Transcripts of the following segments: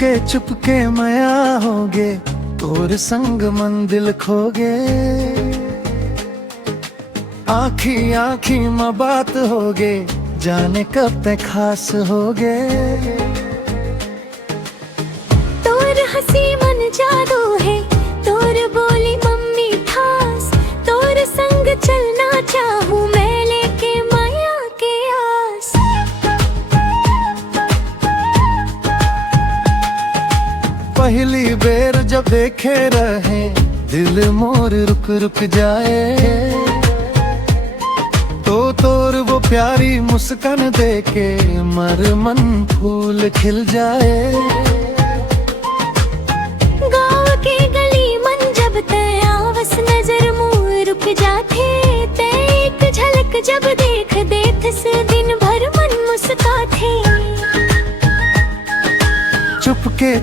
चुपके माया होगे, तोर संग मन दिल खोगे। आखी आखी में बात होगे, जाने कब तक खास होगे। तोर हंसी मन जादू है, तोर बोली मम्मी खास। तोर संग चलना चाहूँ मैं लेके माया के आस। पहली बेर जब देखे रहे, दिल मोर रुक रुक जाए। तो तोर वो प्यारी मुस्कान देके मर मन फूल खिल जाए। गाँव के गली मन जब तय आवस, नजर मुँह रुक जाते। ते एक झलक जब देख देत से दिन भर मन मुस्काते।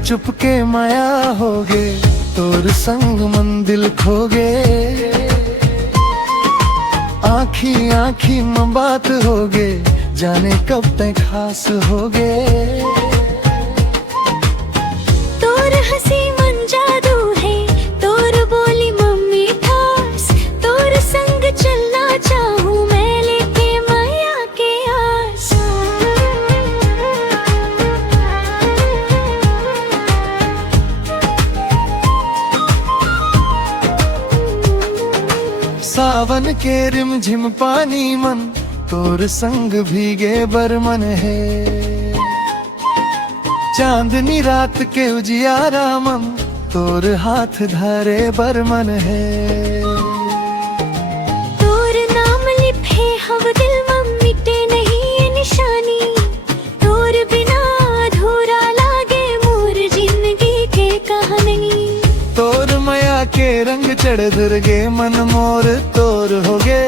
चुपके माया होगे, तोर संग मन दिल खोगे। आखी आखी में बात होगे, जाने कब तक खास होगे। तोर हंसी मन जादू है, तोर बोली मम्मी खास। तोर संग चलना चाहूँ मैं लेके माया के आस। सावन के रिमझिम पानी मन, तोर संग भीगे बरमन है। चांदनी रात के उजियारा मन, तोर हाथ धरे बरमन है। तोर नाम लिखे हव दिल में, मिटे नहीं ये निशानी। तोर बिना अधूरा लागे मोर जिंदगी के कहानी। तोर माया के रंग चढ़ दुर्गे, मन मोर तोर होगे।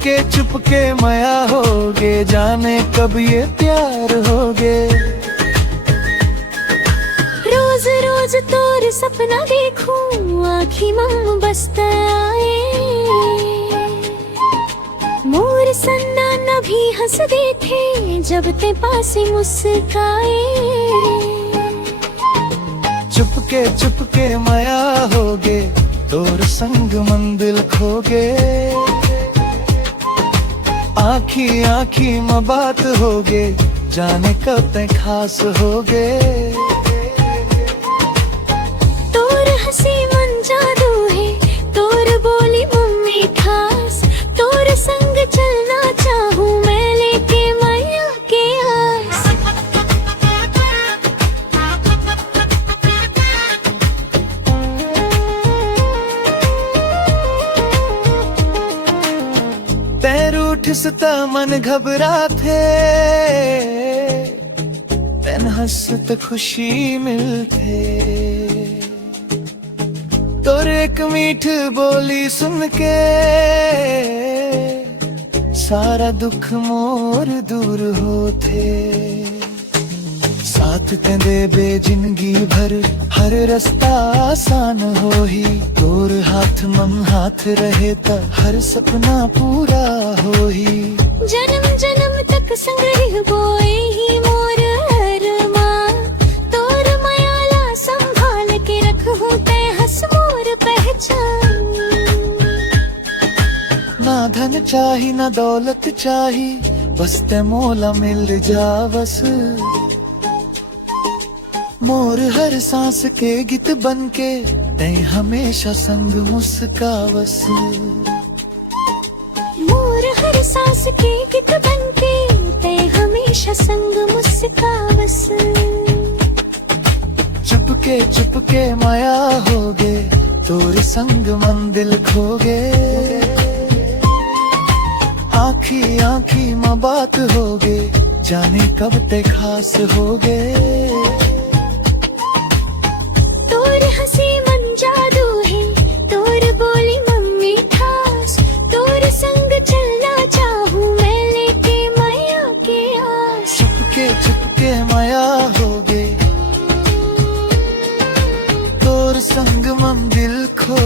चुपके माया होगे, जाने कब ये प्यार होगे। रोज रोज तोर सपना देखूं, आँखी में बसता आए। मोर सन्ना न भी हंस देते, जब ते पासे मुस्काए। चुपके माया होगे, तोर संग मन दिल खोगे। आखी आखी में बात होगे, जाने कब तक खास होगे। तोर हंसी मन जादू है, तोर बोली मम्मी खास। तोर संग चलना चाहूँ मैं लेके माया के आस। ठिसता मन घबरा थे, तन हंसत खुशी मिलते। तोर एक मीठ बोली सुन के, सारा दुख मोर दूर होते। साथ तेंदे बे जिंदगी भर, हर रास्ता आसान हो ही। तोर हाथ मम हाथ रहे त हर सपना पूरा हो ही। जन्म जन्म तक संग रहबोए ही मोर अरमान। तोर मायाला संभाल के रखूं ते हंस मोर पहचान। ना धन चाही ना दौलत चाही, बस ते मोला मिल जावस। मोर हर सांस के गीत बन के, तै हमेशा संग मुस्कावस। मोर हर सांस के गीत बन के, तै हमेशा संग मुस्कावस। चुपके माया होगे, तोर संग मन दिल खोगे। आखी आखी में बात होगे, जाने कब तक खास होगे। तोर हंसी मन जादू है, तोर बोली मम्मी खास। तोर संग चलना चाहूँ मैं लेके माया के आस। चुपके माया होगे, तोर संग मन दिल खो